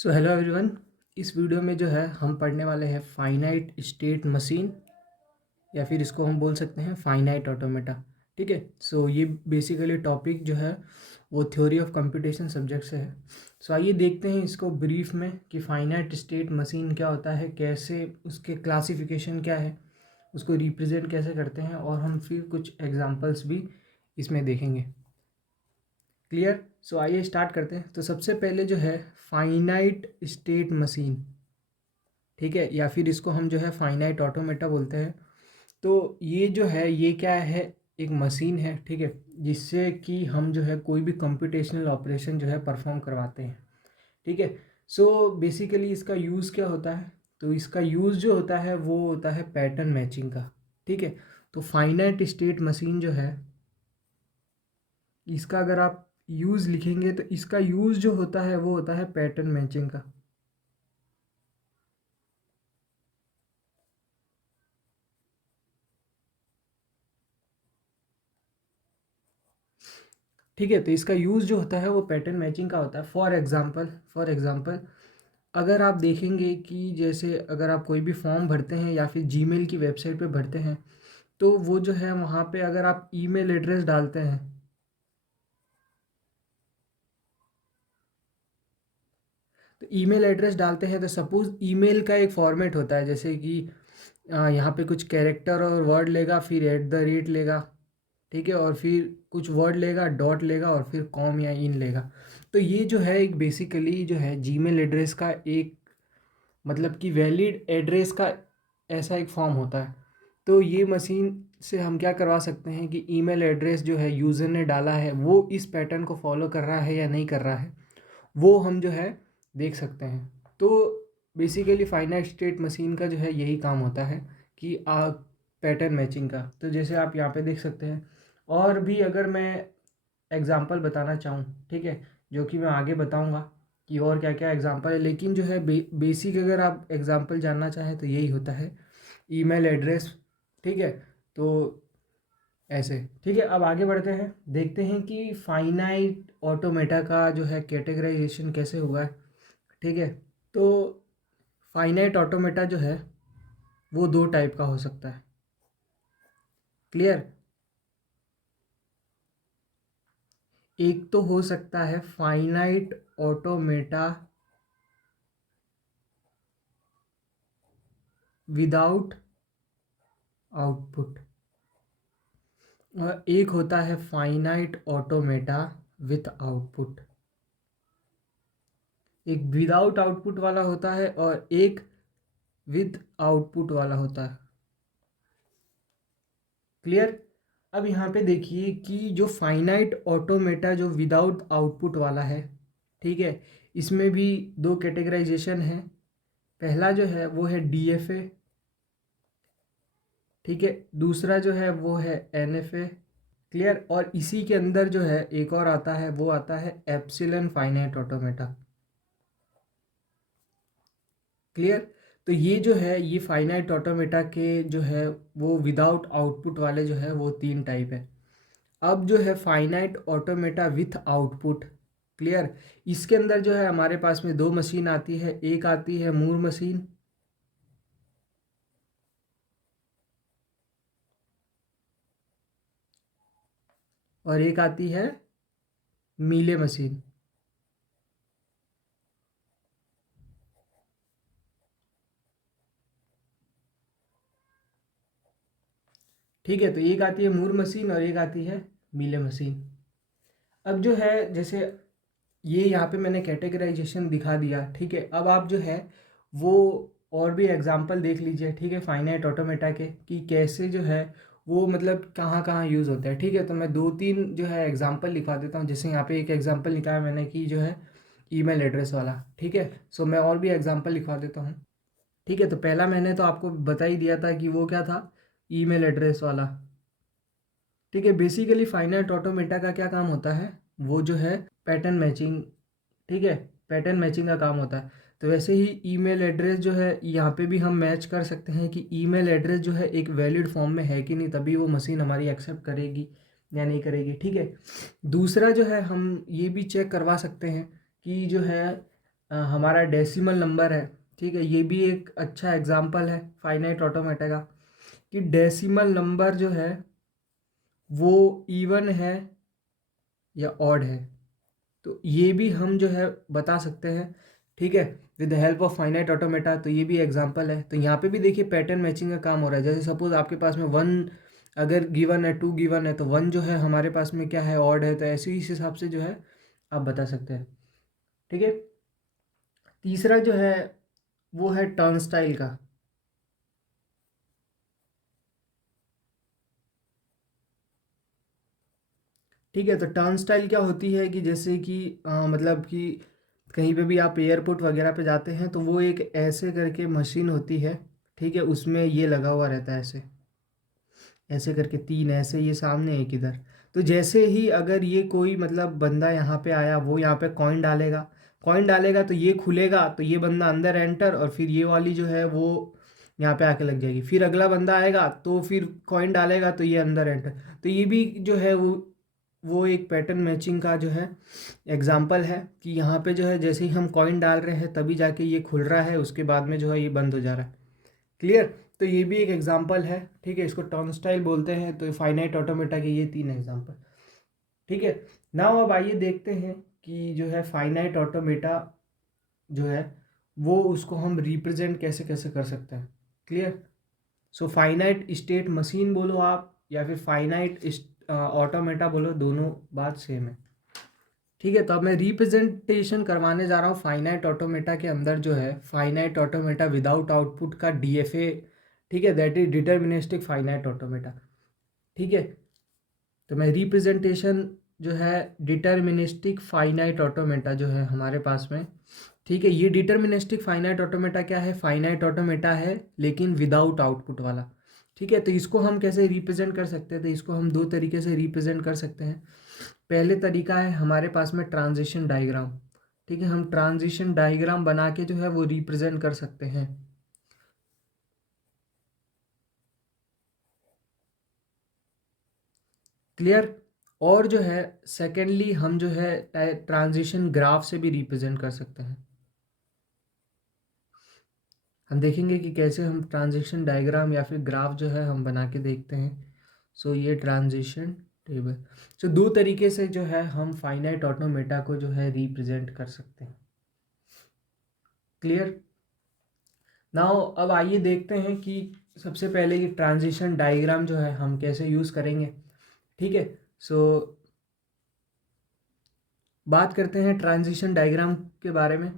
So hello everyone. इस video में जो है हम पढ़ने वाले हैं फाइनाइट स्टेट मशीन या फिर इसको हम बोल सकते हैं फाइनाइट ऑटोमेटा। ठीक है। सो ये बेसिकली टॉपिक जो है वो थ्योरी ऑफ कंप्यूटेशन सब्जेक्ट से है। सो आइए देखते हैं इसको ब्रीफ में कि फाइनाइट स्टेट मशीन क्या होता है, कैसे उसके क्लासिफिकेशन क्या है, उसको रिप्रेजेंट कैसे करते हैं, और हम फिर कुछ एग्जांपल्स भी इसमें देखेंगे। क्लियर। सो आइए स्टार्ट करते हैं। तो सबसे पहले जो है फाइनाइट स्टेट मशीन, ठीक है, या फिर इसको हम जो है फाइनाइट ऑटोमेटा बोलते हैं। तो ये जो है ये क्या है, एक मशीन है, ठीक है, जिससे कि हम जो है कोई भी कंप्यूटेशनल ऑपरेशन जो है परफॉर्म करवाते हैं। ठीक है। सो बेसिकली इसका यूज़ क्या होता है, तो इसका यूज़ जो होता है वो होता है पैटर्न मैचिंग का। ठीक है। तो फाइनाइट स्टेट मशीन जो है इसका अगर आप यूज़ लिखेंगे तो इसका यूज़ जो होता है वो होता है पैटर्न मैचिंग का। ठीक है। तो इसका यूज़ जो होता है वो पैटर्न मैचिंग का होता है। फॉर एग्ज़ाम्पल अगर आप देखेंगे कि जैसे अगर आप कोई भी फॉर्म भरते हैं या फिर जीमेल की वेबसाइट पे भरते हैं, तो वो जो है वहाँ पे अगर आप ईमेल एड्रेस डालते हैं, तो ईमेल एड्रेस डालते हैं तो सपोज़ ईमेल का एक फॉर्मेट होता है, जैसे कि यहाँ पे कुछ कैरेक्टर और वर्ड लेगा, फिर @ लेगा, ठीक है, और फिर कुछ वर्ड लेगा, डॉट लेगा, और फिर कॉम या इन लेगा। तो ये जो है एक बेसिकली जो है जीमेल एड्रेस का एक मतलब कि वैलिड एड्रेस का ऐसा एक फॉर्म होता है। तो ये मशीन से हम क्या करवा सकते हैं कि ईमेल एड्रेस जो है यूज़र ने डाला है वो इस पैटर्न को फॉलो कर रहा है या नहीं कर रहा है, वो हम जो है देख सकते हैं। तो बेसिकली फाइनाइट स्टेट मशीन का जो है यही काम होता है कि पैटर्न मैचिंग का। तो जैसे आप यहाँ पे देख सकते हैं, और भी अगर मैं एग्जांपल बताना चाहूँ, ठीक है, जो कि मैं आगे बताऊँगा कि और क्या क्या एग्जांपल है, लेकिन जो है बेसिक अगर आप एग्जांपल जानना चाहें तो यही होता है ईमेल एड्रेस। ठीक है। तो ऐसे ठीक है। अब आगे बढ़ते हैं, देखते हैं कि फाइनाइट ऑटोमेटा का जो है कैटेगराइजेशन कैसे हुआ है। ठीक है। तो फाइनाइट ऑटोमेटा जो है वो दो टाइप का हो सकता है। क्लियर। एक तो हो सकता है फाइनाइट ऑटोमेटा विदाउट आउटपुट, और एक होता है फाइनाइट ऑटोमेटा विथ आउटपुट। एक विदाउट आउटपुट वाला होता है और एक विद आउटपुट वाला होता है। क्लियर। अब यहाँ पे देखिए कि जो फाइनाइट ऑटोमेटा जो विदाउट आउटपुट वाला है, ठीक है, इसमें भी दो कैटेगराइजेशन है। पहला जो है वो है डीएफए, ठीक है, दूसरा जो है वो है एनएफए। क्लियर। और इसी के अंदर जो है एक और आता है, वो आता है एप्सिलन फाइनाइट ऑटोमेटा। क्लियर। तो ये जो है ये फाइनाइट ऑटोमेटा के जो है वो विदाउट आउटपुट वाले जो है वो तीन टाइप है। अब जो है finite automata with output, clear, इसके अंदर जो है हमारे पास में दो मशीन आती है। एक आती है मूर मशीन, और एक आती है मीले मशीन। ठीक है। तो एक आती है मूर मशीन और एक आती है मीले मशीन। अब जो है जैसे ये यहाँ पे मैंने कैटेगराइजेशन दिखा दिया, ठीक है। अब आप जो है वो और भी एग्जांपल देख लीजिए, ठीक है, फाइनाइट ऑटोमेटा के कि कैसे जो है वो मतलब कहाँ कहाँ यूज़ होता है। ठीक है। तो मैं दो तीन जो है एग्जांपल लिखवा देता हूँ। जैसे यहाँ पे एक एग्जांपल निकाला मैंने कि जो है ईमेल एड्रेस वाला, ठीक है। सो मैं और भी एग्जांपल लिखवा देता हूँ। ठीक है। तो पहला मैंने तो आपको बता ही दिया था कि वो क्या था, ईमेल एड्रेस वाला। ठीक है। बेसिकली फाइनाइट ऑटोमेटा का क्या काम होता है, वो जो है पैटर्न मैचिंग, ठीक है, पैटर्न मैचिंग का काम होता है। तो वैसे ही ईमेल एड्रेस जो है यहाँ पे भी हम मैच कर सकते हैं कि ईमेल एड्रेस जो है एक वैलिड फॉर्म में है कि नहीं, तभी वो मशीन हमारी एक्सेप्ट करेगी या नहीं करेगी। ठीक है। दूसरा जो है हम ये भी चेक करवा सकते हैं कि जो है हमारा डेसिमल नंबर है, ठीक है, ये भी एक अच्छा एग्जांपल है फाइनाइट ऑटोमेटा का, कि डेसिमल नंबर जो है वो इवन है या ऑड है, तो ये भी हम जो है बता सकते हैं, ठीक है, with the help of finite automata. तो ये भी एग्जांपल है। तो यहाँ पे भी देखिए पैटर्न मैचिंग का काम हो रहा है। जैसे सपोज आपके पास में वन अगर गिवन है, टू गिवन है, तो वन जो है हमारे पास में क्या है, ऑड है, तो ऐसे ही इस हिसाब से जो है आप बता सकते हैं, ठीक है। तीसरा जो है वो है टर्न स्टाइल का। ठीक है, तो टर्न स्टाइल क्या होती है कि जैसे कि मतलब कि कहीं पे भी आप एयरपोर्ट वगैरह पे जाते हैं तो वो एक ऐसे करके मशीन होती है, ठीक है, उसमें ये लगा हुआ रहता है, ऐसे ऐसे करके तीन, ऐसे ये सामने एक इधर। तो जैसे ही अगर ये कोई मतलब बंदा यहाँ पे आया, वो यहाँ पे कॉइन डालेगा, कॉइन डालेगा तो ये खुलेगा, तो ये बंदा अंदर एंटर, और फिर ये वाली जो है वो यहाँ पे आके लग जाएगी। फिर अगला बंदा आएगा तो फिर कॉइन डालेगा तो ये अंदर एंटर। तो ये भी जो है वो एक पैटर्न मैचिंग का जो है एग्जाम्पल है, कि यहाँ पे जो है जैसे ही हम कॉइन डाल रहे हैं तभी जाके ये खुल रहा है, उसके बाद में जो है ये बंद हो जा रहा है। क्लियर। तो ये भी एक एग्जाम्पल है, ठीक है, इसको टर्न स्टाइल बोलते हैं। तो फाइनाइट ऑटोमेटा के ये तीन एग्जाम्पल, ठीक है। नाउ अब आइए देखते हैं कि जो है फाइनाइट ऑटोमेटा जो है वो उसको हम रिप्रेजेंट कैसे कैसे कर सकते हैं। Clear. So finite state machine बोलो आप, या फिर फाइनाइट ऑटोमेटा बोलो, दोनों बात सेम है, ठीक है। तो अब मैं रिप्रेजेंटेशन करवाने जा रहा हूँ फाइनाइट ऑटोमेटा के अंदर जो है फाइनाइट ऑटोमेटा विदाउट आउटपुट का डीएफए, ठीक है, that is deterministic finite automata, ठीक है। तो मैं रिप्रेजेंटेशन जो है डिटर्मिनिस्टिक फाइनाइट ऑटोमेटा जो है हमारे पास में, ठीक है, ये डिटर्मिनिस्टिक फाइनाइट ऑटोमेटा क्या है, फाइनाइट ऑटोमेटा है लेकिन विदाउट आउटपुट वाला, ठीक है। तो इसको हम कैसे रिप्रेजेंट कर सकते हैं, तो इसको हम दो तरीके से रिप्रेजेंट कर सकते हैं। पहले तरीका है हमारे पास में ट्रांजिशन डायग्राम, ठीक है, हम ट्रांजिशन डायग्राम बना के जो है वो रिप्रेजेंट कर सकते हैं। क्लियर। और जो है सेकेंडली हम जो है ट्रांजिशन ग्राफ से भी रिप्रेजेंट कर सकते हैं। हम देखेंगे कि कैसे हम ट्रांजिशन डायग्राम या फिर ग्राफ जो है हम बना के देखते हैं। सो ये ट्रांजिशन टेबल। सो दो तरीके से जो है हम फाइनाइट ऑटोमेटा को जो है रिप्रेजेंट कर सकते हैं। क्लियर। नाउ अब आइए देखते हैं कि सबसे पहले ये ट्रांजिशन डायग्राम जो है हम कैसे यूज़ करेंगे, ठीक है। सो बात करते हैं ट्रांजिशन डायग्राम के बारे में।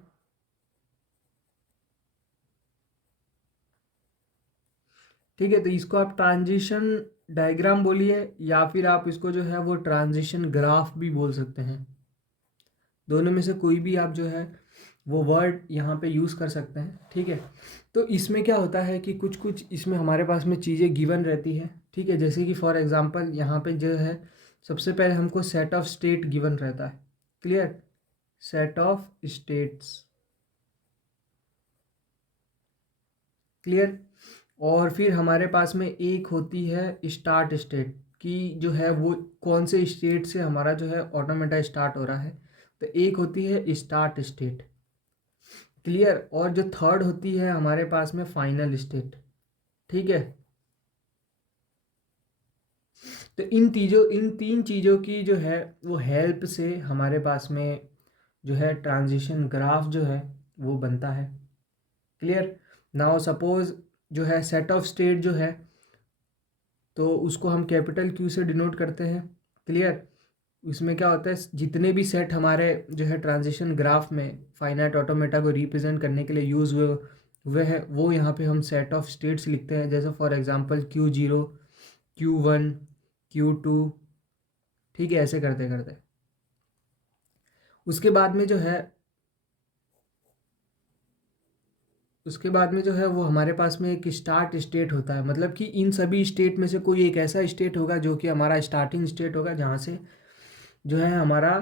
ठीक है, तो इसको आप ट्रांजिशन डायग्राम बोलिए, या फिर आप इसको जो है वो ट्रांजिशन ग्राफ भी बोल सकते हैं। दोनों में से कोई भी आप जो है वो वर्ड यहाँ पे यूज़ कर सकते हैं, ठीक है। तो इसमें क्या होता है कि कुछ कुछ इसमें हमारे पास में चीज़ें गिवन रहती है, ठीक है। जैसे कि फॉर एग्जांपल यहाँ पे जो है सबसे पहले हमको सेट ऑफ स्टेट गिवन रहता है। Clear. Set of states. Clear. और फिर हमारे पास में एक होती है स्टार्ट स्टेट, कि जो है वो कौन से स्टेट से हमारा जो है ऑटोमेटा स्टार्ट हो रहा है। तो एक होती है स्टार्ट स्टेट। क्लियर। और जो थर्ड होती है हमारे पास में फाइनल स्टेट, ठीक है। तो इन तीन चीज़ों की जो है वो हेल्प से हमारे पास में जो है ट्रांजिशन ग्राफ जो है वो बनता है। क्लियर। नाउ सपोज जो है सेट ऑफ स्टेट जो है तो उसको हम कैपिटल क्यू से डिनोट करते हैं। क्लियर। इसमें क्या होता है, जितने भी सेट हमारे जो है ट्रांजिशन ग्राफ में फाइनाइट ऑटोमेटा को रिप्रेजेंट करने के लिए यूज़ हुए हैं, वो यहाँ पे हम सेट ऑफ स्टेट्स लिखते हैं। जैसे for example Q0, Q1, Q2, ठीक है, ऐसे करते करते उसके बाद में जो है उसके बाद में जो है वो हमारे पास में एक स्टार्ट स्टेट होता है। मतलब कि इन सभी स्टेट में से कोई एक ऐसा स्टेट होगा जो कि हमारा स्टार्टिंग स्टेट होगा, जहाँ से जो है हमारा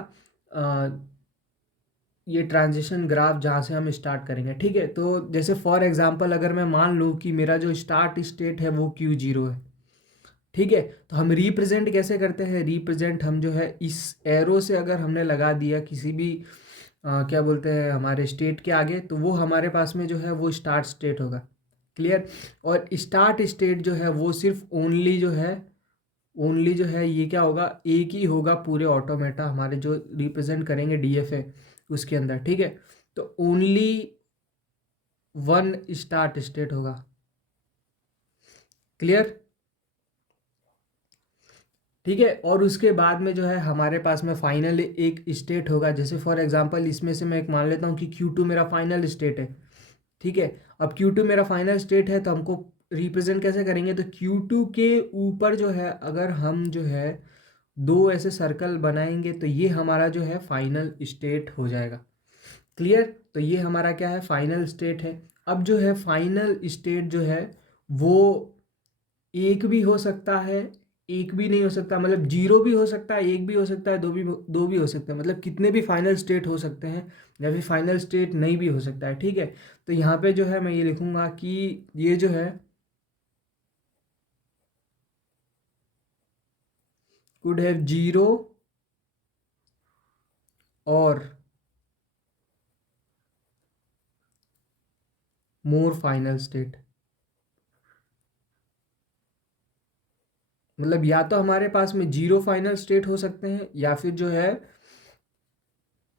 ये ट्रांजिशन ग्राफ जहाँ से हम स्टार्ट करेंगे, ठीक है। तो जैसे फॉर एग्जांपल अगर मैं मान लूँ कि मेरा जो स्टार्ट स्टेट है वो Q0 है, ठीक है। तो हम रिप्रेजेंट कैसे करते हैं, रिप्रेजेंट हम जो है इस एरो से अगर हमने लगा दिया किसी भी क्या बोलते हैं हमारे स्टेट के आगे, तो वो हमारे पास में जो है वो स्टार्ट स्टेट होगा। क्लियर। और स्टार्ट स्टेट जो है वो सिर्फ ओनली जो है ये क्या होगा, एक ही होगा पूरे ऑटोमेटा हमारे जो रिप्रेजेंट करेंगे डीएफए उसके अंदर। ठीक है, तो ओनली वन स्टार्ट स्टेट होगा। क्लियर। ठीक है, और उसके बाद में जो है हमारे पास में फाइनल एक स्टेट होगा। जैसे फॉर एग्जांपल इसमें से मैं एक मान लेता हूँ कि Q2 मेरा फाइनल स्टेट है। ठीक है, अब Q2 मेरा फाइनल स्टेट है तो हमको रिप्रेजेंट कैसे करेंगे, तो Q2 के ऊपर जो है अगर हम जो है दो ऐसे सर्कल बनाएंगे तो ये हमारा जो है फाइनल स्टेट हो जाएगा। क्लियर। तो ये हमारा क्या है, फाइनल स्टेट है। अब जो है फाइनल स्टेट जो है वो एक भी हो सकता है, एक भी नहीं हो सकता, मतलब जीरो भी हो सकता है, एक भी हो सकता है, दो भी हो सकते हैं, मतलब कितने भी फाइनल स्टेट हो सकते हैं, या फिर फाइनल स्टेट नहीं भी हो सकता है। ठीक है, तो यहाँ पे जो है मैं ये लिखूंगा कि ये जो है कुड हैव जीरो और मोर फाइनल स्टेट। मतलब या तो हमारे पास में जीरो फाइनल स्टेट हो सकते हैं, या फिर जो है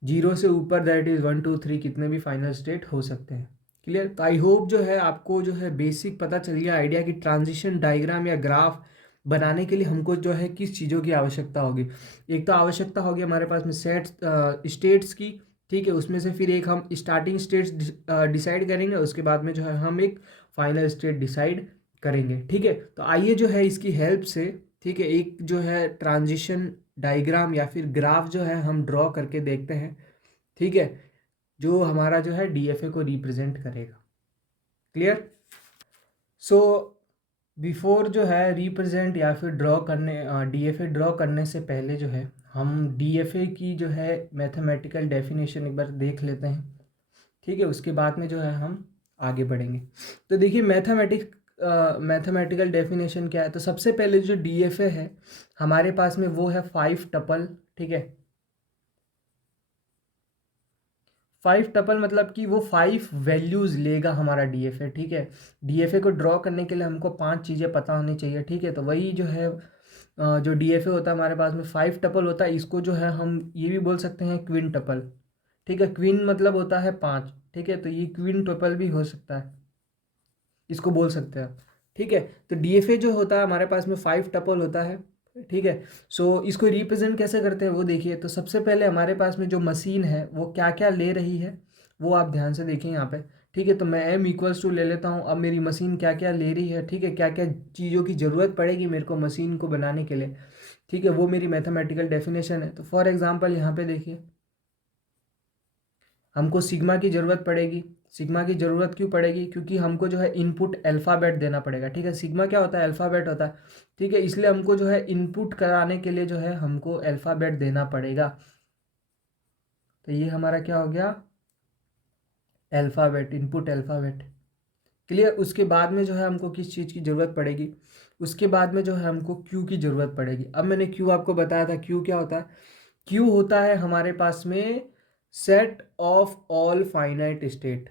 जीरो से ऊपर दैट इज़ 1 2 3 कितने भी फाइनल स्टेट हो सकते हैं। क्लियर। तो आई होप जो है आपको जो है बेसिक पता चल गया आइडिया कि ट्रांजिशन डायग्राम या ग्राफ बनाने के लिए हमको जो है किस चीज़ों की आवश्यकता होगी। एक तो आवश्यकता होगी हमारे पास में सेट स्टेट्स की। ठीक है, उसमें से फिर एक हम स्टार्टिंग स्टेट्स डिसाइड करेंगे, उसके बाद में जो है हम एक फाइनल स्टेट डिसाइड करेंगे। ठीक है, तो आइए जो है इसकी हेल्प से, ठीक है, एक जो है ट्रांजिशन डायग्राम या फिर ग्राफ जो है हम ड्रॉ करके देखते हैं। ठीक है, जो हमारा जो है डीएफए को रिप्रेजेंट करेगा। क्लियर। सो बिफोर जो है रिप्रेजेंट या फिर ड्रॉ करने डीएफए ड्रॉ करने से पहले जो है हम डीएफए की जो है मैथमेटिकल डेफिनेशन एक बार देख लेते हैं। ठीक है, उसके बाद में जो है हम आगे बढ़ेंगे। तो देखिए मैथमेटिकल डेफिनेशन क्या है, तो सबसे पहले जो डीएफए है हमारे पास में वो है 5 टपल। ठीक है, 5 टपल मतलब कि वो 5 वैल्यूज़ लेगा हमारा डीएफए। ठीक है, डीएफए को ड्रॉ करने के लिए हमको 5 चीज़ें पता होनी चाहिए। ठीक है, तो वही जो है जो डीएफए होता है हमारे पास में 5 टपल होता है। इसको जो है हम ये भी बोल सकते हैं क्विन टपल। ठीक है, क्विन मतलब होता है 5। ठीक है, तो ये क्विन टपल भी हो सकता है, इसको बोल सकते हैं। ठीक है, तो डीएफए जो होता है हमारे पास में 5 टपल होता है। ठीक है, सो इसको रिप्रेजेंट कैसे करते हैं वो देखिए। तो सबसे पहले हमारे पास में जो मशीन है वो क्या क्या ले रही है वो आप ध्यान से देखिए यहाँ पे। ठीक है, तो मैं m=2 ले लेता हूँ। अब मेरी मशीन क्या क्या ले रही है, ठीक है, क्या क्या चीज़ों की ज़रूरत पड़ेगी मेरे को मशीन को बनाने के लिए, ठीक है, वो मेरी मैथमेटिकल डेफिनेशन है। तो फॉर एग्जांपल यहाँ पे देखिए हमको सिग्मा की ज़रूरत पड़ेगी। सिग्मा की ज़रूरत क्यों पड़ेगी, क्योंकि हमको जो है इनपुट अल्फ़ाबेट देना पड़ेगा। ठीक है, सिग्मा क्या होता है, अल्फ़ाबेट होता है। ठीक है, इसलिए हमको जो है इनपुट कराने के लिए जो है हमको अल्फ़ाबेट देना पड़ेगा। तो ये हमारा क्या हो गया, अल्फ़ाबेट, इनपुट अल्फ़ाबेट। क्लियर। उसके बाद में जो है हमको किस चीज़ की ज़रूरत पड़ेगी, उसके बाद में जो है हमको क्यू की ज़रूरत पड़ेगी। अब मैंने क्यू आपको बताया था, क्यू क्या होता है, क्यू होता है हमारे पास में set of all finite state.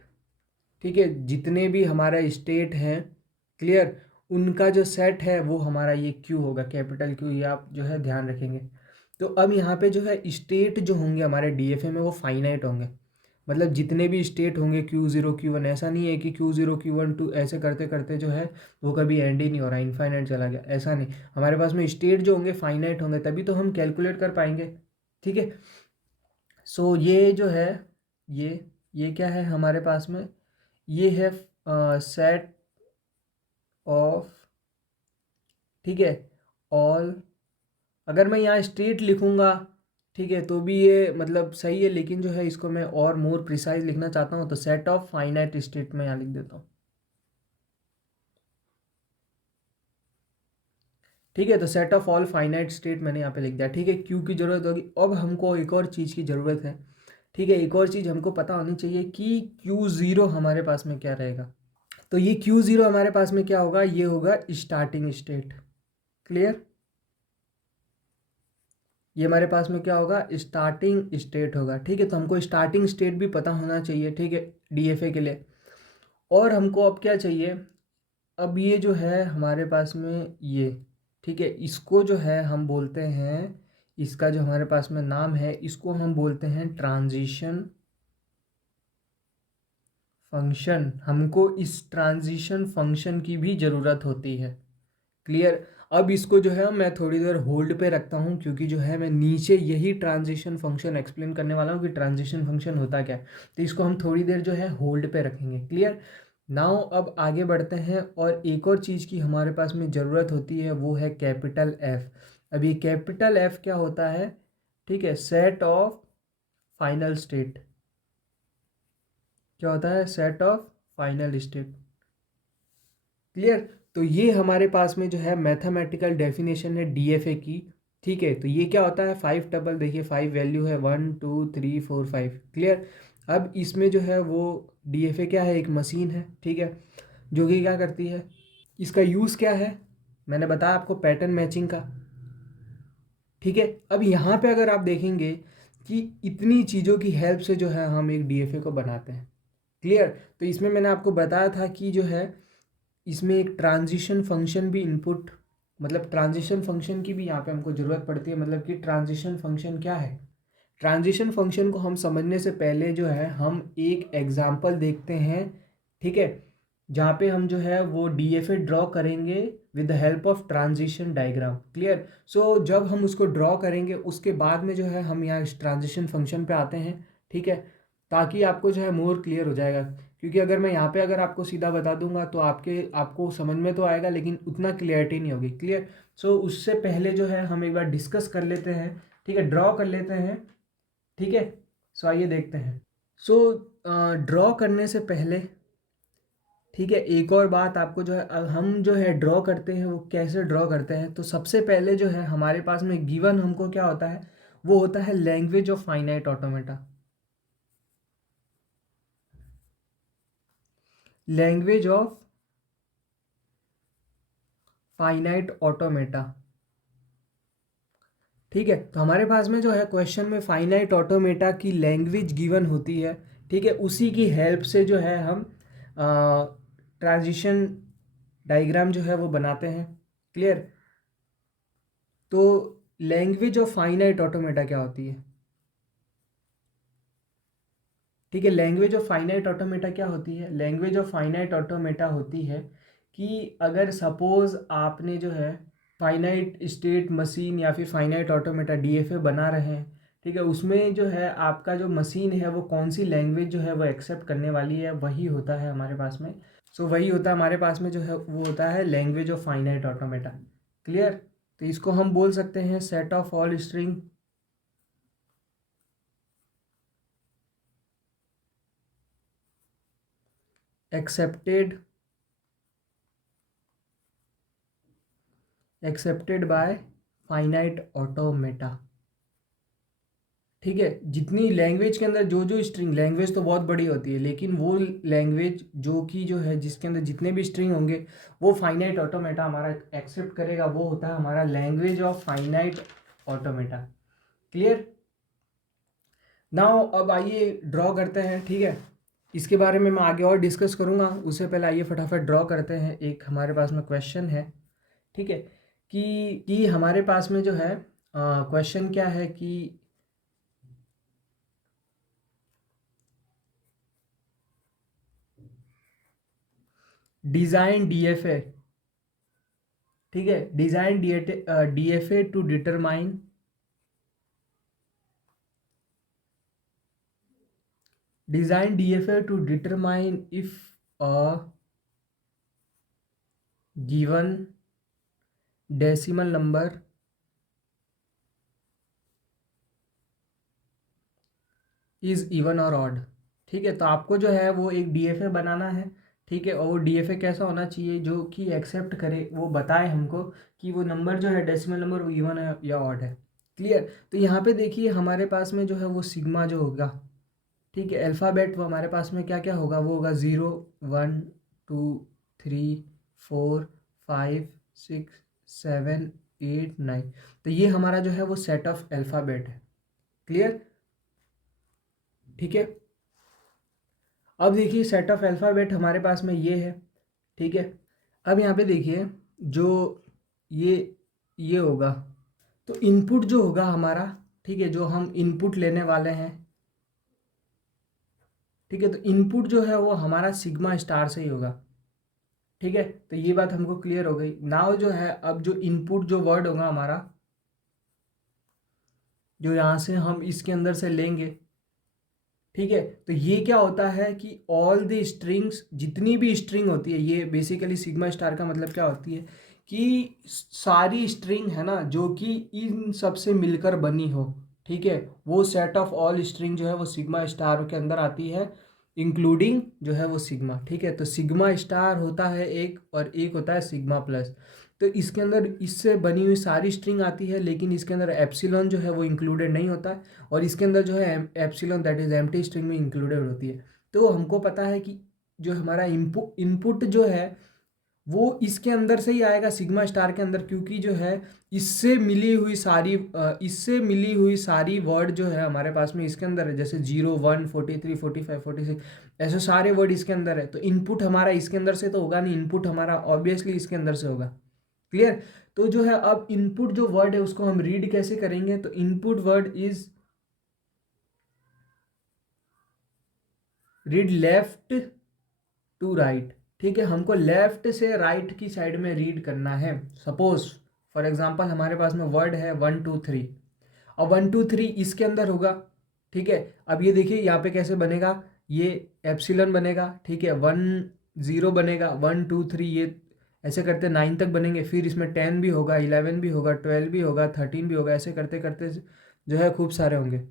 ठीक है, जितने भी हमारा स्टेट हैं, क्लियर, उनका जो सेट है वो हमारा ये क्यू होगा, कैपिटल क्यू, ये आप जो है ध्यान रखेंगे। तो अब यहाँ पे जो है स्टेट जो होंगे हमारे डीएफए में वो फाइनाइट होंगे। मतलब जितने भी स्टेट होंगे Q0 Q1, ऐसा नहीं है कि Q0 Q1 2 ऐसे करते करते जो है वो कभी एंड ही नहीं हो रहा, इनफाइनाइट चला गया, ऐसा नहीं। हमारे पास में स्टेट जो होंगे फाइनाइट होंगे, तभी तो हम कैलकुलेट कर पाएंगे। ठीक है, सो ये जो है ये ये क्या है हमारे पास में, ये है सेट ऑफ, ठीक है, ऑल। अगर मैं यहाँ स्टेट लिखूँगा, ठीक है, तो भी ये मतलब सही है, लेकिन जो है इसको मैं और मोर प्रिसाइज लिखना चाहता हूँ, तो सेट ऑफ फाइनाइट स्टेट में यहाँ लिख देता हूँ। ठीक है, तो set of all finite state मैंने यहाँ पे लिख दिया। ठीक है, क्यू की ज़रूरत होगी। अब हमको एक और चीज़ की ज़रूरत है। ठीक है, एक और चीज़ हमको पता होनी चाहिए कि Q0 हमारे पास में क्या रहेगा। तो ये Q0 हमारे पास में क्या होगा, ये होगा स्टार्टिंग स्टेट। क्लियर। ये हमारे पास में क्या होगा, स्टार्टिंग स्टेट होगा। ठीक है, तो हमको स्टार्टिंग स्टेट भी पता होना चाहिए। ठीक है, डीएफए के लिए। और हमको अब क्या चाहिए, अब ये जो है हमारे पास में ये, ठीक है, इसको जो है हम बोलते हैं, इसका जो हमारे पास में नाम है, इसको हम बोलते हैं ट्रांजिशन फंक्शन। हमको इस ट्रांजिशन फंक्शन की भी ज़रूरत होती है। क्लियर। अब इसको जो है मैं थोड़ी देर होल्ड पे रखता हूँ, क्योंकि जो है मैं नीचे यही ट्रांजिशन फंक्शन एक्सप्लेन करने वाला हूँ कि ट्रांजिशन फंक्शन होता क्या है। तो इसको हम थोड़ी देर जो है होल्ड पे रखेंगे। क्लियर। नाउ अब आगे बढ़ते हैं, और एक और चीज़ की हमारे पास में ज़रूरत होती है, वो है कैपिटल एफ। अब ये कैपिटल एफ क्या होता है, ठीक है, सेट ऑफ फाइनल स्टेट। क्या होता है, set of final state. Clear. तो ये हमारे पास में जो है मैथमेटिकल डेफिनेशन है डीएफए की। ठीक है, तो ये क्या होता है, 5 टपल, देखिए 5 वैल्यू है, 1 2 3 4 5। क्लियर। अब इसमें जो है वो डीएफए क्या है, एक मशीन है। ठीक है, जो कि क्या करती है, इसका यूज़ क्या है, मैंने बताया आपको, पैटर्न मैचिंग का। ठीक है, अब यहाँ पे अगर आप देखेंगे कि इतनी चीज़ों की हेल्प से जो है हम एक डीएफए को बनाते हैं। क्लियर। तो इसमें मैंने आपको बताया था कि जो है इसमें एक ट्रांजिशन फंक्शन भी इनपुट, मतलब ट्रांजिशन फंक्शन की भी यहाँ पे हमको ज़रूरत पड़ती है। मतलब कि ट्रांजिशन फंक्शन क्या है, ट्रांजिशन फंक्शन को हम समझने से पहले जो है हम एक एग्जांपल देखते हैं। ठीक है, जहाँ पे हम जो है वो डीएफए ड्रॉ करेंगे with the help of transition diagram. Clear. So जब हम उसको ड्रॉ करेंगे उसके बाद में जो है हम यहाँ इस ट्रांजिशन फंक्शन पे आते हैं। ठीक है, ताकि आपको जो है मोर क्लियर हो जाएगा। क्योंकि अगर मैं यहाँ पे अगर आपको सीधा बता दूंगा तो आपको समझ में तो आएगा, लेकिन उतना क्लियरिटी नहीं होगी। क्लियर। सो उससे पहले जो है हम एक बार डिस्कस कर लेते हैं। ठीक है, ड्रॉ कर लेते हैं। ठीक है, सो आइए देखते हैं। सो ड्रॉ करने से पहले, ठीक है, एक और बात आपको जो है, अब हम जो है ड्रॉ करते हैं वो कैसे ड्रॉ करते हैं, तो सबसे पहले जो है हमारे पास में गिवन हमको क्या होता है, वो होता है language of finite automata. Language of finite automata. ठीक है, तो हमारे पास में जो है क्वेश्चन में फाइनाइट ऑटोमेटा की लैंग्वेज गिवन होती है। ठीक है, उसी की हेल्प से जो है हम ट्रांजिशन डायग्राम जो है वो बनाते हैं। क्लियर। तो लैंग्वेज ऑफ फाइनाइट ऑटोमेटा क्या होती है, ठीक है, लैंग्वेज ऑफ फाइनाइट ऑटोमेटा क्या होती है, लैंग्वेज ऑफ फाइनाइट ऑटोमेटा होती है कि अगर सपोज आपने जो है फाइनाइट स्टेट मशीन या फिर फाइनाइट ऑटोमेटा डीएफए बना रहे हैं। ठीक है, उसमें जो है आपका जो मशीन है वो कौन सी लैंग्वेज जो है वो एक्सेप्ट करने वाली है, वही होता है हमारे पास में। सो वही होता है हमारे पास में जो है वो होता है language of finite automata. Clear. तो इसको हम बोल सकते हैं set of all string accepted by finite automata. ठीक है, जितनी लैंग्वेज के अंदर जो जो स्ट्रिंग, लैंग्वेज तो बहुत बड़ी होती है, लेकिन वो लैंग्वेज जो कि जो है जिसके अंदर जितने भी स्ट्रिंग होंगे वो फाइनाइट ऑटोमेटा हमारा एक्सेप्ट करेगा, वो होता है हमारा language of finite automata. Clear. Now अब आइए ड्रॉ करते हैं। ठीक है, इसके बारे में मैं आगे और डिस्कस करूँगा, उससे पहले आइए फटाफट ड्रॉ करते हैं। एक हमारे पास में क्वेश्चन है। ठीक है, कि हमारे पास में जो है क्वेश्चन क्या है कि डिज़ाइन डीएफए। ठीक है, design DFA to determine design DFA to determine if a given decimal number is even और ऑड। ठीक है, तो आपको जो है वो एक डीएफए बनाना है। ठीक है, और वो डीएफए कैसा होना चाहिए, जो कि एक्सेप्ट करे, वो बताए हमको कि वो नंबर जो है डेसिमल नंबर वो इवन है या ऑड है। क्लियर। तो यहाँ पे देखिए हमारे पास में जो है वो सिग्मा जो होगा, ठीक है, अल्फ़ाबेट वो हमारे पास में क्या क्या होगा, वो होगा 0 1 2 3 4 5 6 7 8 9। तो ये हमारा जो है वो सेट ऑफ अल्फ़ाबेट है। क्लियर? ठीक है। अब देखिए सेट ऑफ अल्फ़ाबेट हमारे पास में ये है। ठीक है। अब यहाँ पे देखिए जो ये ये होगा, तो इनपुट जो होगा हमारा, ठीक है, जो हम इनपुट लेने वाले हैं, ठीक है, तो इनपुट जो है वो हमारा सिग्मा स्टार से ही होगा। ठीक है, तो ये बात हमको क्लियर हो गई। नाउ जो है अब जो इनपुट जो वर्ड होगा हमारा, जो यहाँ से हम इसके अंदर से लेंगे, ठीक है, तो ये क्या होता है कि ऑल द स्ट्रिंग्स, जितनी भी स्ट्रिंग होती है, ये बेसिकली सिग्मा स्टार का मतलब क्या होती है कि सारी स्ट्रिंग है ना जो कि इन सब से मिलकर बनी हो, ठीक है, वो सेट ऑफ ऑल स्ट्रिंग जो है वो सिग्मा स्टार के अंदर आती है, इंक्लूडिंग जो है वो सिग्मा। ठीक है, तो सिग्मा स्टार होता है एक, और एक होता है सिग्मा प्लस। तो इसके अंदर इससे बनी हुई सारी स्ट्रिंग आती है, लेकिन इसके अंदर एप्सिलॉन जो है वो इंक्लूडेड नहीं होता है, और इसके अंदर जो है epsilon that is empty string में इंक्लूडेड होती है। तो हमको पता है कि जो हमारा इनपुट जो है वो इसके अंदर से ही आएगा, सिग्मा स्टार के अंदर, क्योंकि जो है इससे मिली हुई सारी वर्ड जो है हमारे पास में इसके अंदर है, जैसे 0 1 43 45 46, ऐसे सारे वर्ड इसके अंदर है। तो इनपुट हमारा इसके अंदर से तो होगा नहीं, इनपुट हमारा ऑब्वियसली इसके अंदर से होगा। क्लियर? तो जो है अब इनपुट जो वर्ड है उसको हम रीड कैसे करेंगे, तो input word is read left to right. ठीक है, हमको लेफ्ट से राइट की साइड में रीड करना है। सपोज फॉर एग्जांपल हमारे पास में वर्ड है 1 2 3, और 1 2 3 इसके अंदर होगा। ठीक है, अब ये देखिए यहाँ पे कैसे बनेगा, ये एप्सिलॉन बनेगा, ठीक है, 1 0 बनेगा, 1 2 3, ये ऐसे करते 9 तक बनेंगे, फिर इसमें 10 भी होगा, 11 भी होगा, 12 भी होगा, 13 भी होगा, ऐसे करते करते जो है खूब सारे होंगे।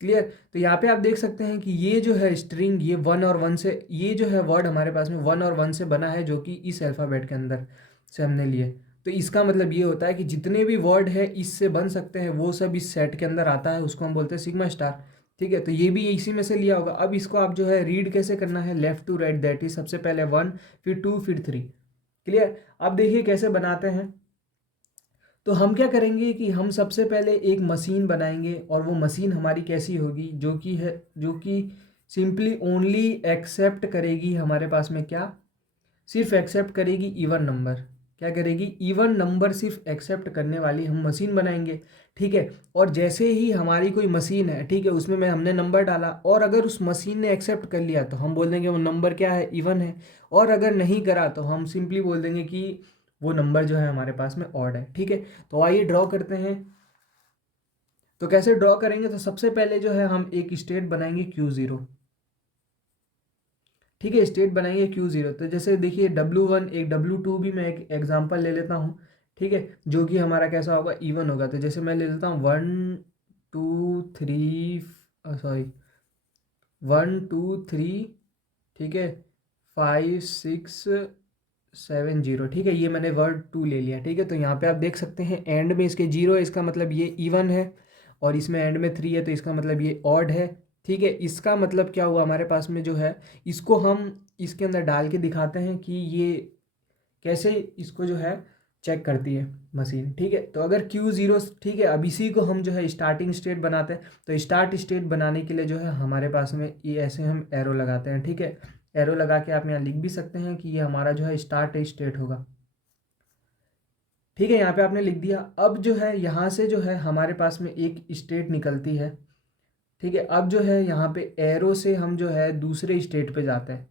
क्लियर? तो यहाँ पे आप देख सकते हैं कि ये जो है स्ट्रिंग, ये 1 और 1 से, ये जो है वर्ड हमारे पास में 1 और 1 से बना है, जो कि इस अल्फ़ाबेट के अंदर से हमने लिए। तो इसका मतलब ये होता है कि जितने भी वर्ड है इससे बन सकते हैं वो सब इस सेट के अंदर आता है, उसको हम बोलते हैं सिग्मा स्टार। ठीक है, तो ये भी इसी में से लिया होगा। अब इसको आप जो है रीड कैसे करना है, left to right, that is सबसे पहले 1 फिर 2 फिर 3। क्लियर? अब देखिए कैसे बनाते हैं। तो हम क्या करेंगे कि हम सबसे पहले एक मशीन बनाएंगे, और वो मशीन हमारी कैसी होगी, जो कि सिंपली ओनली एक्सेप्ट करेगी हमारे पास में क्या, सिर्फ एक्सेप्ट करेगी इवन नंबर। क्या करेगी? इवन नंबर सिर्फ एक्सेप्ट करने वाली हम मशीन बनाएंगे। ठीक है, और जैसे ही हमारी कोई मशीन है, ठीक है, उसमें हमने नंबर डाला, और अगर उस मशीन ने एक्सेप्ट कर लिया तो हम बोल देंगे वो नंबर क्या है, इवन है, और अगर नहीं करा तो हम सिंपली बोल देंगे कि वो नंबर जो है हमारे पास में ऑड है। ठीक है, तो आइए ड्रॉ करते हैं। तो कैसे ड्रॉ करेंगे, तो सबसे पहले जो है हम एक स्टेट बनाएंगे Q0। ठीक है, स्टेट बनाएंगे Q0। तो जैसे देखिए W1 एक W2 भी मैं एक एग्जांपल ले लेता हूँ। ठीक है, जो कि हमारा कैसा होगा, इवन होगा। तो जैसे मैं ले लेता हूँ 1 2 3, सॉरी 1 2 3, ठीक है, 5 6 7 0। ठीक है, ये मैंने वर्ड 2 ले लिया। ठीक है, तो यहाँ पे आप देख सकते हैं एंड में इसके 0 है, इसका मतलब ये इवन है, और इसमें एंड में 3 है तो इसका मतलब ये ऑड है। ठीक है, इसका मतलब क्या हुआ, हमारे पास में जो है इसको हम इसके अंदर डाल के दिखाते हैं कि ये कैसे इसको जो है चेक करती है मशीन। ठीक है, तो अगर Q0, ठीक है, अब इसी को हम जो है स्टार्टिंग स्टेट बनाते हैं। तो स्टार्ट स्टेट बनाने के लिए जो है हमारे पास में ये ऐसे हम एरो लगाते हैं। ठीक है, एरो लगा के आप यहाँ लिख भी सकते हैं कि ये हमारा जो है स्टार्ट स्टेट होगा। ठीक है, यहाँ पे आपने लिख दिया। अब जो है यहाँ से जो है हमारे पास में एक स्टेट निकलती है। ठीक है, अब जो है यहाँ पे एरो से हम जो है दूसरे स्टेट पे जाते हैं।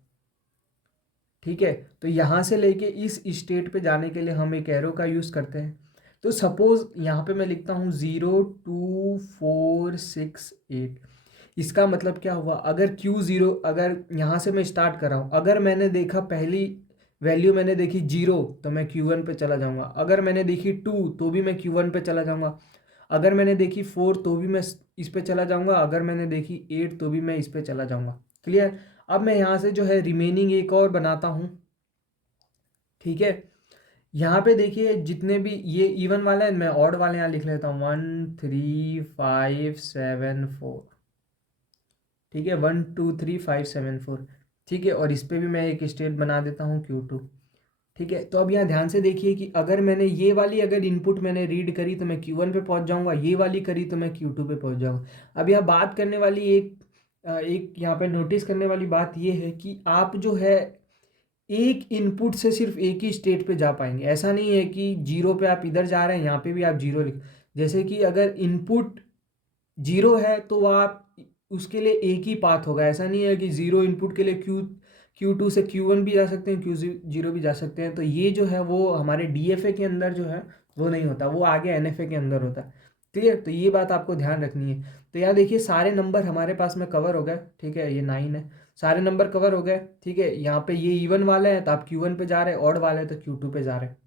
ठीक है, तो यहाँ से लेके इस स्टेट पे जाने के लिए हम एक एरो का यूज़ करते हैं। तो सपोज यहाँ पे मैं लिखता हूँ 0 2 4 6 8। इसका मतलब क्या हुआ, अगर Q0, अगर यहाँ से मैं स्टार्ट कर रहा हूँ, अगर मैंने देखा पहली वैल्यू मैंने देखी 0 तो मैं Q1 पे चला जाऊँगा, अगर मैंने देखी 2 तो भी मैं Q1 पे चला जाऊँगा, अगर मैंने देखी 4 तो भी मैं इस पे चला जाऊँगा, अगर मैंने देखी 8 तो भी मैं इस पे चला जाऊँगा। क्लियर? अब मैं यहाँ से जो है रिमेनिंग एक और बनाता हूँ। ठीक है, यहाँ पे देखिए जितने भी ये इवन वाला है, मैं ऑड वाले यहाँ लिख लेता हूँ 1 3 5 7 4। ठीक है, 1 2 3 5 7 4। ठीक है, और इस पे भी मैं एक स्टेट बना देता हूँ Q2। ठीक है। तो अब यहाँ ध्यान से देखिए कि अगर मैंने ये वाली अगर इनपुट मैंने रीड करी तो मैं Q1 पे पहुँच जाऊँगा, ये वाली करी तो मैं Q2 पे पहुँच जाऊँगा। अब यहाँ बात करने वाली एक यहाँ पे नोटिस करने वाली बात ये है कि आप जो है एक इनपुट से सिर्फ एक ही स्टेट पे जा पाएंगे। ऐसा नहीं है कि जीरो पे आप इधर जा रहे हैं, यहाँ पे भी आप जीरो लिख, जैसे कि अगर इनपुट जीरो है तो आप उसके लिए एक ही पाथ होगा। ऐसा नहीं है कि जीरो इनपुट के लिए Q2 से Q1 भी जा सकते हैं, Q0 भी जा सकते हैं। तो ये जो है वो हमारे DFA के अंदर जो है वो नहीं होता, वो आगे NFA के अंदर होता है। क्लियर? तो ये बात आपको ध्यान रखनी है। तो यहाँ देखिए सारे नंबर हमारे पास में कवर हो गए। ठीक है, ये 9 है, सारे नंबर कवर हो गए। ठीक है, यहाँ पे ये इवन वाले हैं तो आप Q1 पे जा रहे हैं, ऑड वाले हैं तो Q2 पे जा रहे हैं।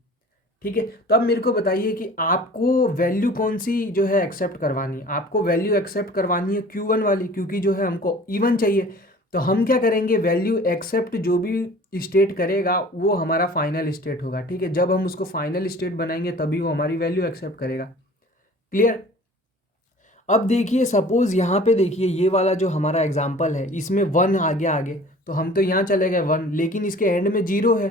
ठीक है, तो अब मेरे को बताइए कि आपको वैल्यू कौन सी जो है एक्सेप्ट करवानी है। आपको वैल्यू एक्सेप्ट करवानी है Q1 वाली, क्योंकि जो है हमको इवन चाहिए। तो हम क्या करेंगे, वैल्यू एक्सेप्ट जो भी स्टेट करेगा वो हमारा फाइनल स्टेट होगा। ठीक है, जब हम उसको फाइनल स्टेट बनाएंगे तभी वो हमारी वैल्यू एक्सेप्ट करेगा। क्लियर? अब देखिए सपोज यहाँ पे देखिए ये वाला जो हमारा एग्जाम्पल है इसमें 1 आ गया आगे, तो हम तो यहाँ चले गए 1, लेकिन इसके एंड में 0 है।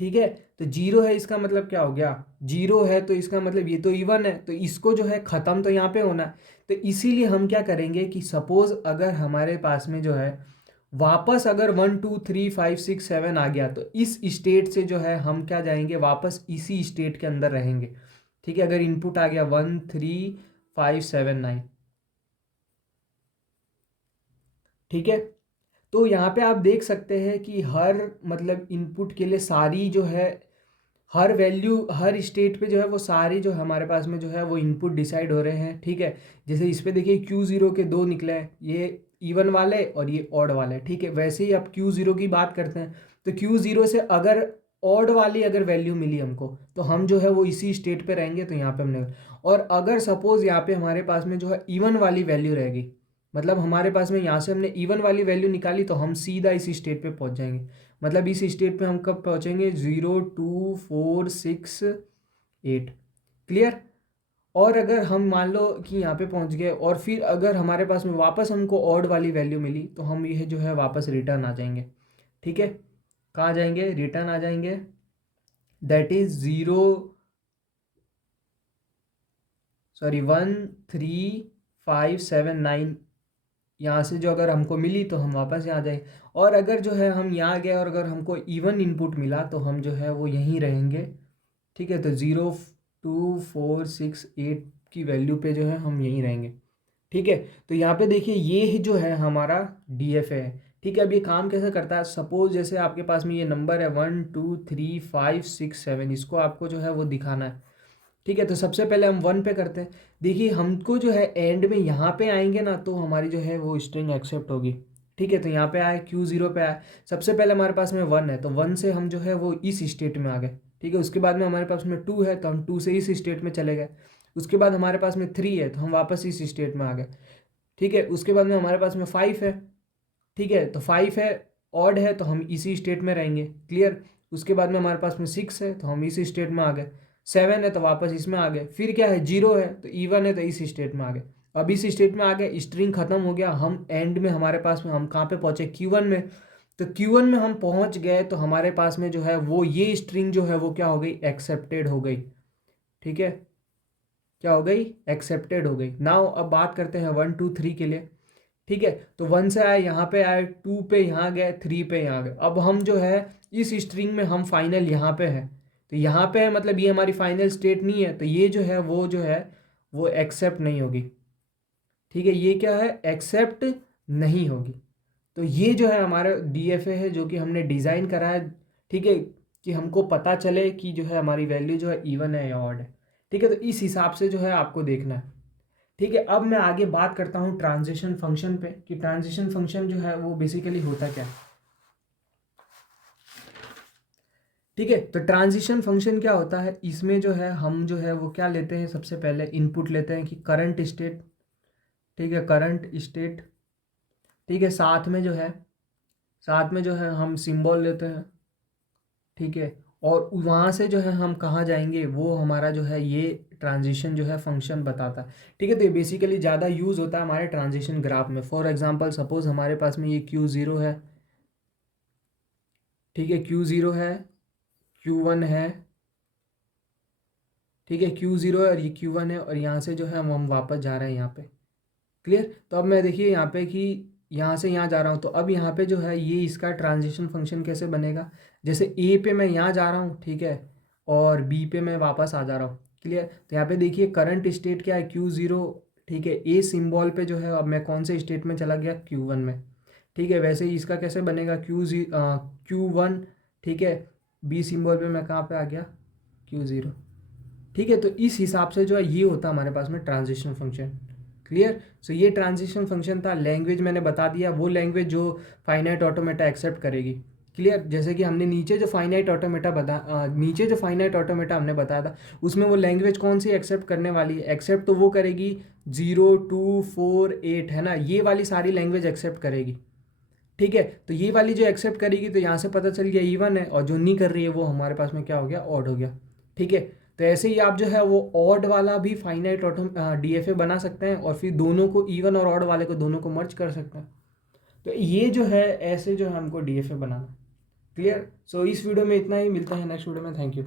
ठीक है, तो 0 है इसका मतलब क्या हो गया, 0 है तो इसका मतलब ये तो इवन है, तो इसको जो है ख़त्म तो यहाँ पे होना है। तो इसीलिए हम क्या करेंगे कि सपोज अगर हमारे पास में जो है वापस अगर 1 2 3 5 6 7 आ गया, तो इस स्टेट से जो है हम क्या जाएंगे, वापस इसी स्टेट के अंदर रहेंगे। ठीक है, अगर इनपुट आ गया 1 3 5 7 9। ठीक है, तो यहाँ पे आप देख सकते हैं कि हर मतलब इनपुट के लिए सारी जो है हर वैल्यू हर स्टेट पे जो है वो सारी जो हमारे पास में जो है वो इनपुट डिसाइड हो रहे हैं। ठीक है, जैसे इस पे देखिए Q0 के दो निकले हैं, ये इवन वाले और ये ऑड वाले। ठीक है, वैसे ही आप Q0 की बात करते हैं तो Q0 से अगर ऑड वाली अगर वैल्यू मिली हमको तो हम जो है वो इसी स्टेट पे रहेंगे, तो यहाँ पे हमने। और अगर सपोज यहाँ पे हमारे पास में जो है इवन वाली वैल्यू रहेगी, मतलब हमारे पास में यहाँ से हमने इवन वाली वैल्यू निकाली, तो हम सीधा इसी स्टेट पे पहुँच जाएंगे। मतलब इस स्टेट पे हम कब पहुँचेंगे, 0 2 4 6 8। क्लियर? और अगर हम मान लो कि यहाँ पे पहुँच गए और फिर अगर हमारे पास में वापस हमको ऑड वाली वैल्यू मिली, तो हम यह जो है वापस रिटर्न आ जाएंगे। ठीक है, कहाँ जाएंगे, रिटर्न आ जाएंगे, दैट इज 0 सॉरी 1 3 5 7 9। यहाँ से जो अगर हमको मिली तो हम वापस यहाँ जाए। और अगर जो है हम यहाँ गए और अगर हमको इवन इनपुट मिला तो हम जो है वो यहीं रहेंगे। ठीक है, तो 0 2 4 6 8 की वैल्यू पे जो है हम यहीं रहेंगे। ठीक है, तो यहाँ पे देखिए ये ही जो है हमारा DFA है। ठीक है, अब ये काम कैसे करता है, सपोज जैसे आपके पास में ये नंबर है 1 2 3 5 6 7, इसको आपको जो है वो दिखाना है। ठीक है, तो सबसे पहले हम 1 पे करते हैं। देखिए हमको जो है एंड में यहाँ पे आएंगे ना तो हमारी जो है वो स्ट्रिंग एक्सेप्ट होगी। ठीक है, तो यहाँ पे आए Q0 पे आए, सबसे पहले हमारे पास में 1 है तो 1 से हम जो है वो इस स्टेट में आ गए। ठीक है, उसके बाद में हमारे पास में 2 है तो हम 2 से इस स्टेट में चले गए। उसके बाद हमारे पास में 3 है तो हम वापस इस स्टेट में आ गए। ठीक है, उसके बाद में हमारे पास में 5 है। ठीक है, तो 5 है, ऑड है तो हम इसी स्टेट में रहेंगे। क्लियर? उसके बाद में हमारे पास में 6 है तो हम इसी स्टेट में आ गए। 7 है तो वापस इसमें आ गए। फिर क्या है, 0 है तो इवन है तो इस स्टेट में आ गए। अब इस स्टेट में आ गए, स्ट्रिंग खत्म हो गया, हम एंड में हमारे पास में हम कहाँ पे पहुँचे, Q1 में। तो Q1 में हम पहुँच गए तो हमारे पास में जो है वो ये स्ट्रिंग जो है वो क्या हो गई, एक्सेप्टेड हो गई। ठीक है, क्या हो गई, एक्सेप्टेड हो गई। नाउ अब बात करते हैं 1 2 3 के लिए। ठीक है, तो 1 से आए, यहाँ पे आए, 2 पे यहाँ गए, 3 पे यहाँ गए। अब हम जो है इस स्ट्रिंग में हम फाइनल यहाँ पे है, तो यहाँ पे है मतलब ये हमारी फाइनल स्टेट नहीं है, तो ये जो है वो एक्सेप्ट नहीं होगी। ठीक है, ये क्या है, एक्सेप्ट नहीं होगी। तो ये जो है हमारा DFA है जो कि हमने डिज़ाइन करा है। ठीक है, कि हमको पता चले कि जो है हमारी वैल्यू जो है इवन है या ऑड है। ठीक है, तो इस हिसाब से जो है आपको देखना है। ठीक है, अब मैं आगे बात करता हूँ ट्रांजिशन फंक्शन पे कि ट्रांजिशन फंक्शन जो है वो बेसिकली होता क्या है। ठीक है, तो ट्रांजिशन फंक्शन क्या होता है, इसमें जो है हम जो है वो क्या लेते हैं, सबसे पहले इनपुट लेते हैं कि करंट स्टेट। ठीक है, करंट स्टेट। ठीक है, साथ में जो है हम सिंबल लेते हैं। ठीक है, और वहाँ से जो है हम कहाँ जाएंगे, वो हमारा जो है ये ट्रांजिशन जो है फंक्शन बताता है। ठीक है, तो ये बेसिकली ज़्यादा यूज़ होता है हमारे ट्रांजिशन ग्राफ में। फॉर एग्जांपल सपोज हमारे पास में ये Q0 है। ठीक है, Q0 है, Q1 है, ठीक है, Q0 है और ये Q1 है, और यहाँ से जो है हम वापस जा रहे हैं यहाँ पे। क्लियर। तो अब मैं देखिए यहाँ पे कि यहाँ से यहाँ जा रहा हूँ, तो अब यहाँ पे जो है ये इसका ट्रांजिशन फंक्शन कैसे बनेगा, जैसे ए पे मैं यहाँ जा रहा हूँ, ठीक है, और बी पे मैं वापस आ जा रहा हूँ। क्लियर। तो यहाँ पे देखिए करंट स्टेट क्या है, Q0, ठीक है, ए सिंबल पे जो है अब मैं कौन से स्टेट में चला गया, Q1 में। ठीक है, वैसे ही इसका कैसे बनेगा, Q1, ठीक है, बी सिंबल पे मैं कहाँ पे आ गया, Q0। ठीक है, तो इस हिसाब से जो है ये होता है हमारे पास में ट्रांजिशन फंक्शन। क्लियर। सो ये ट्रांजिशन फंक्शन था। लैंग्वेज मैंने बता दिया, वो लैंग्वेज जो फाइनाइट ऑटोमेटा एक्सेप्ट करेगी। क्लियर। जैसे कि हमने नीचे जो फाइनाइट ऑटोमेटा हमने बताया था, उसमें वो लैंग्वेज कौन सी एक्सेप्ट करने वाली है, एक्सेप्ट तो वो करेगी 0, 2, 4, 8, है ना, ये वाली सारी लैंग्वेज एक्सेप्ट करेगी। ठीक है, तो ये वाली जो एक्सेप्ट करेगी, तो यहाँ से पता चल गया इवन है, और जो नहीं कर रही है वो हमारे पास में क्या हो गया, ऑड हो गया। ठीक है, तो ऐसे ही आप जो है वो ऑड वाला भी फाइनाइट ऑटो डीएफए बना सकते हैं, और फिर दोनों को, इवन और ऑड वाले को दोनों को मर्ज कर सकते हैं। तो ये जो है ऐसे जो है हमको डीएफए बनाना। क्लियर। सो इस वीडियो में इतना ही, मिलता है नेक्स्ट वीडियो में। Thank you.